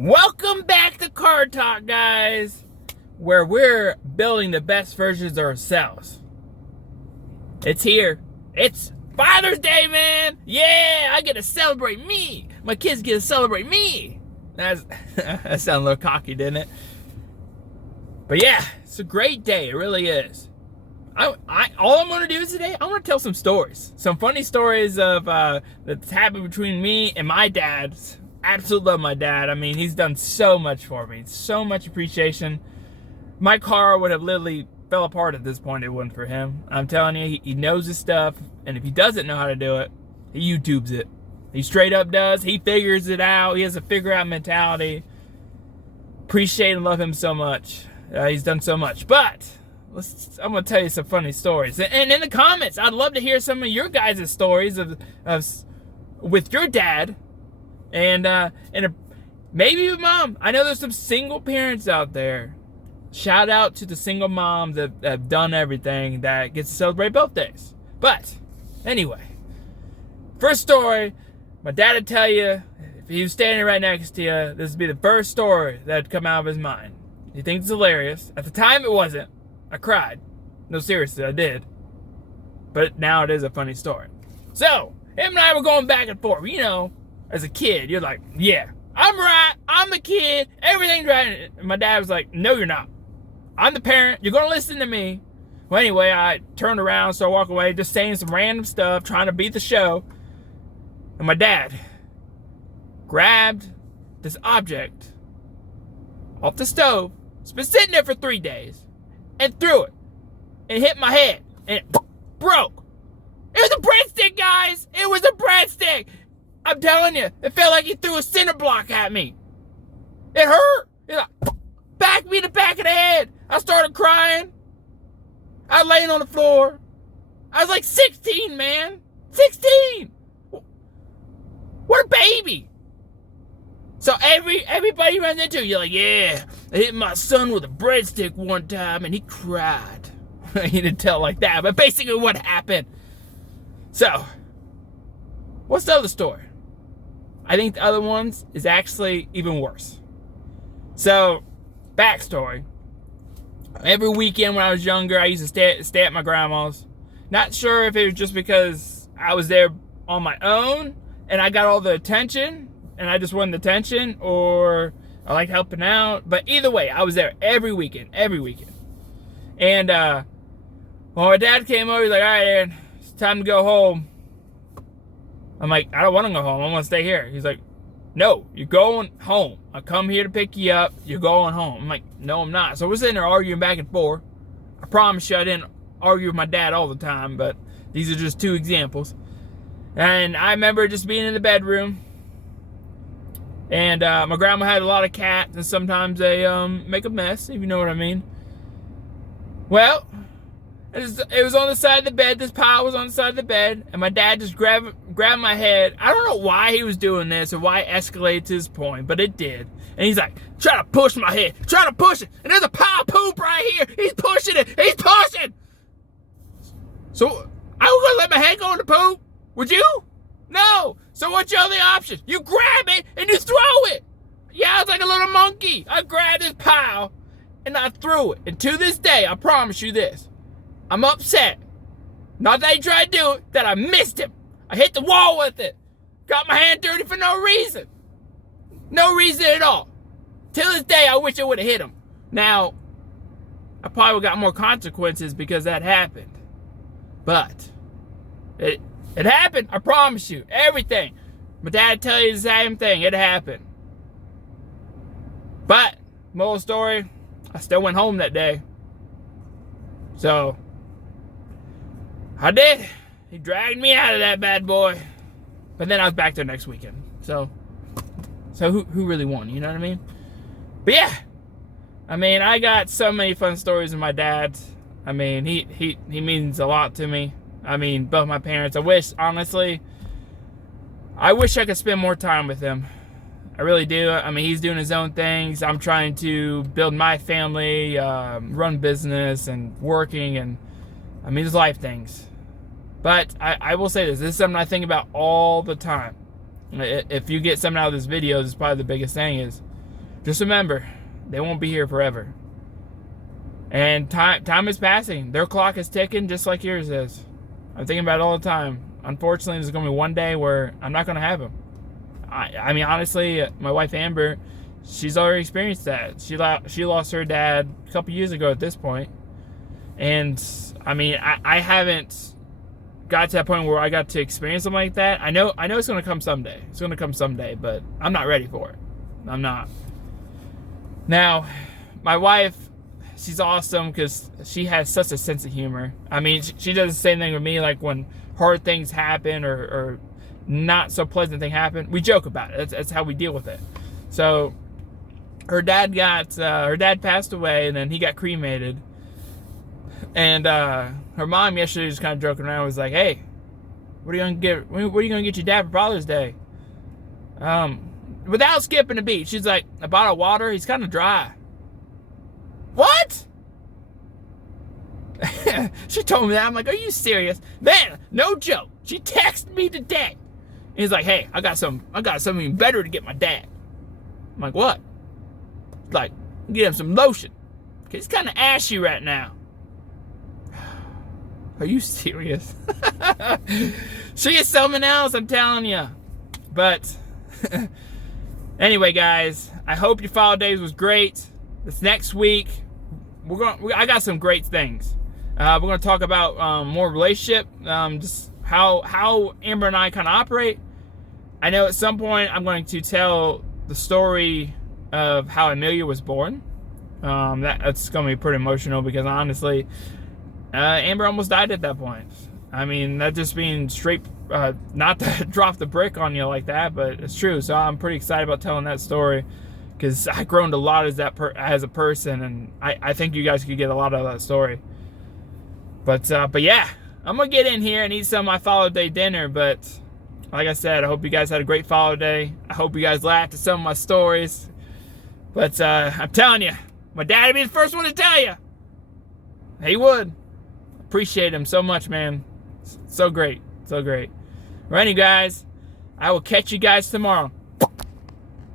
Welcome back to Card Talk, guys, where we're building the best versions of ourselves. It's here. It's Father's Day, man. Yeah, I get to celebrate me. My kids get to celebrate me. That sounded a little cocky, didn't it? But yeah, it's a great day. It really is. All I'm going to do today, I'm going to tell some stories. Some funny stories of that's happened between me and my dad. Absolutely love my dad. I mean, he's done so much for me. So much appreciation. My car would have literally fell apart at this point if it wasn't for him. I'm telling you, he knows his stuff. And if he doesn't know how to do it, he YouTubes it. He straight up does. He figures it out. He has a figure out mentality. Appreciate and love him so much. He's done so much. But I'm going to tell you some funny stories. And in the comments, I'd love to hear some of your guys' stories of with your dad. And maybe your mom. I know there's some single parents out there. Shout out to the single moms that have done everything that gets to celebrate birthdays. But anyway, first story, my dad would tell you, if he was standing right next to you, this would be the first story that would come out of his mind. He thinks it's hilarious. At the time, it wasn't. I cried. No, seriously, I did. But now it is a funny story. So, him and I were going back and forth. You know, as a kid, you're like, yeah, I'm right. I'm the kid. Everything's right. And my dad was like, no, you're not. I'm the parent. You're going to listen to me. Well, anyway, I turned around, started walking away, just saying some random stuff, trying to beat the show. And my dad grabbed this object off the stove. It's been sitting there for 3 days. And threw it. And hit my head. And it broke. It was a breadstick, guys. It was a breadstick. I'm telling you, it felt like he threw a cinder block at me. It hurt. It like, backed me in the back of the head. I started crying. I was laying on the floor. I was like 16, man. 16. What a baby. So everybody runs into you're like, yeah, I hit my son with a breadstick one time and he cried. He didn't tell like that, but basically what happened. So, what's the other story? I think the other ones is actually even worse. So, backstory. Every weekend when I was younger, I used to stay at my grandma's. Not sure if it was just because I was there on my own and I got all the attention and I just wanted the attention, or I liked helping out. But either way, I was there every weekend. And when my dad came over, he's like, all right, Aaron, it's time to go home. I'm like, I don't want to go home. I want to stay here. He's like, no, you're going home. I come here to pick you up. You're going home. I'm like, no, I'm not. So we're sitting there arguing back and forth. I promise you I didn't argue with my dad all the time, but these are just two examples. And I remember just being in the bedroom. And my grandma had a lot of cats, and sometimes they make a mess, if you know what I mean. Well, it was on the side of the bed. This pile was on the side of the bed, and my dad just grabbed my head. I don't know why he was doing this or why it escalated to this point, but it did. And he's like, try to push my head. Try to push it. And there's a pile of poop right here. He's pushing it. He's pushing. So, I was going to let my head go in the poop? Would you? No. So what's your other option? You grab it and you throw it. Yeah, I was like a little monkey. I grabbed this pile and I threw it. And to this day, I promise you this, I'm upset. Not that he tried to do it, that I missed him. I hit the wall with it. Got my hand dirty for no reason. No reason at all. Till this day, I wish I would have hit him. Now, I probably would have got more consequences because that happened. But it happened, I promise you. Everything. My dad tell you the same thing. It happened. But, moral story, I still went home that day. So, I did. He dragged me out of that bad boy. But then I was back there next weekend. So who really won? You know what I mean? But yeah. I mean, I got so many fun stories with my dad. I mean, he means a lot to me. I mean, both my parents. I wish I could spend more time with him. I really do. I mean, he's doing his own things. I'm trying to build my family, run business and working, and I mean, there's life things. But I will say this is something I think about all the time. If you get something out of this video, this is probably the biggest thing is, just remember, they won't be here forever. And time is passing. Their clock is ticking just like yours is. I'm thinking about it all the time. Unfortunately, there's going to be one day where I'm not going to have them. I mean, honestly, my wife Amber, she's already experienced that. She lost her dad a couple years ago at this point. And, I mean, I haven't got to that point where I got to experience something like that. I know it's going to come someday. It's going to come someday, but I'm not ready for it. I'm not. Now, my wife, she's awesome because she has such a sense of humor. I mean, she does the same thing with me, like when hard things happen or not so pleasant thing happen, we joke about it. That's how we deal with it. So her dad passed away, and then he got cremated. And her mom yesterday was kind of joking around, was like, "Hey, what are you gonna get your dad for Father's Day?" Without skipping a beat, she's like, "A bottle of water. He's kind of dry." What? She told me that. I'm like, "Are you serious?" Man, no joke. She texted me today. And he's like, "Hey, I got something better to get my dad." I'm like, "What?" Like, get him some lotion. Cause he's kind of ashy right now. Are you serious? She is something else, I'm telling you. But anyway, guys, I hope your Father's Day was great. This next week, I got some great things. We're gonna talk about more relationship, just how Amber and I kind of operate. I know at some point I'm going to tell the story of how Amelia was born. That's gonna be pretty emotional because honestly, Amber almost died at that point. I mean, that just being straight, not to drop the brick on you like that, but it's true. So I'm pretty excited about telling that story because I grown a lot as a person, and I think you guys could get a lot out of that story. But yeah, I'm gonna get in here and eat some of my Father's Day dinner. But like I said, I hope you guys had a great Father's Day. I hope you guys laughed at some of my stories. But I'm telling you, my dad would be the first one to tell you. He would. Appreciate him so much, man. So great. So great. Well, anyway, guys, I will catch you guys tomorrow.